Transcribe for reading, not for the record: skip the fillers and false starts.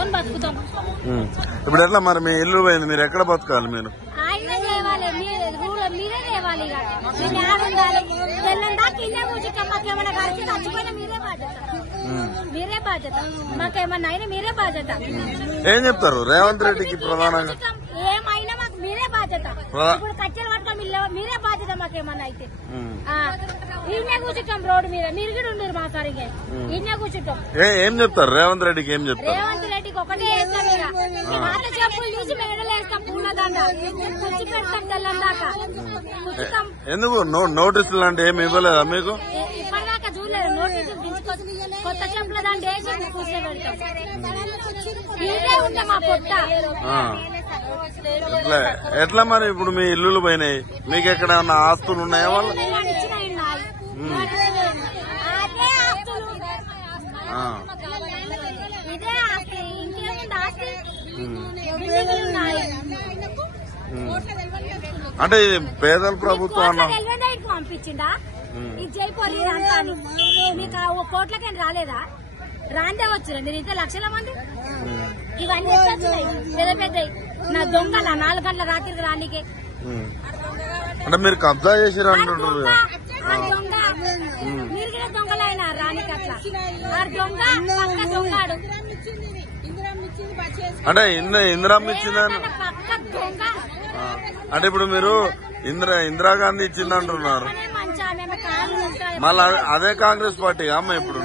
చేసుకొని బతుకుతాం. ఇప్పుడు ఎట్లా మరి మీ ఇల్లు పోయింది, మీరు ఎక్కడ బతకాలి? మీరు ఆయనే తేవాలి, మీరే తేవాలి. ఇక మేము ఏడు ఉండాలి, తెల్లని దాకా ఇల్లే కూర్చుంటాం. మాకేమన్నా కలిసి చచ్చిపోయినా మీరే బాధ్యత, మాకేమన్నా అయినా మీరే బాధ్యత. ఏం చెప్తారు రేవంత్ రెడ్డికి ప్రధానంగా? ఏమైనా మాకు మీరే బాధ్యత. ఇప్పుడు కట్టెలు పట్టుకోం, మీరే బాధ్యత. మాకేమన్నా అయితే ఇన్నే కూర్చుంటాం రోడ్డు మీద. మీరు కూడా ఉండరు మా సరిగ్గా, ఇన్నే కూర్చుంటాం. ఏం చెప్తారు రేవంత్ రెడ్డికి? ఏం చెప్తారు రేవంత్ రెడ్డికి? ఒకటే వేస్తాం, ఇక మాట చెప్పులు చూసి మెడలేస్తాం, పూలదండ కూర్చి పెడతాం తెల్లని దాకా కూర్చుంటాం. ఎందుకు నోటీసులు అంటే ఏమి ఇవ్వలేదా మీకు? ఇప్పటిదాకా చూడలేదు. నోటీసులు దించుకొని కొత్త చెంపుల దాన్ని వేసి కూర్చోబెడతాం. ఇదే ఉంటే మా పొట్ట. ఎట్లా మరి ఇప్పుడు మీ ఇల్లులు పోయినాయి, మీకు ఎక్కడ ఆస్తులు ఉన్నాయా? వాళ్ళు ఇదే ఆస్తి, ఇంకేముంది ఆస్తి? అంటే పేదల ప్రభుత్వం పంపించిందా? ఇది చేయపోయి అంతా మీకు కోట్లకేం రాలేదా? రాందే వచ్చిన మీరు ఇంత లక్షల మంది. ఇవన్నీ వచ్చినాయి పెద్ద పెద్దవి. నా దొంగల 4 గంటల రాత్రికి రానికే. అంటే మీరు కబ్జా చేసిరు అంటున్నారు. దొంగ మీరు కూడా దొంగలైనా రానికి అట్లా. ఆ దొంగ పక్క దొంగాడు. అంటే ఇందిరమ్మ ఇచ్చిందని పక్క దొంగ. అంటే ఇప్పుడు మీరు ఇందిరాగాంధీ ఇచ్చింది అంటున్నారు. మళ్ళీ అదే కాంగ్రెస్ పార్టీ అమ్మ ఇప్పుడు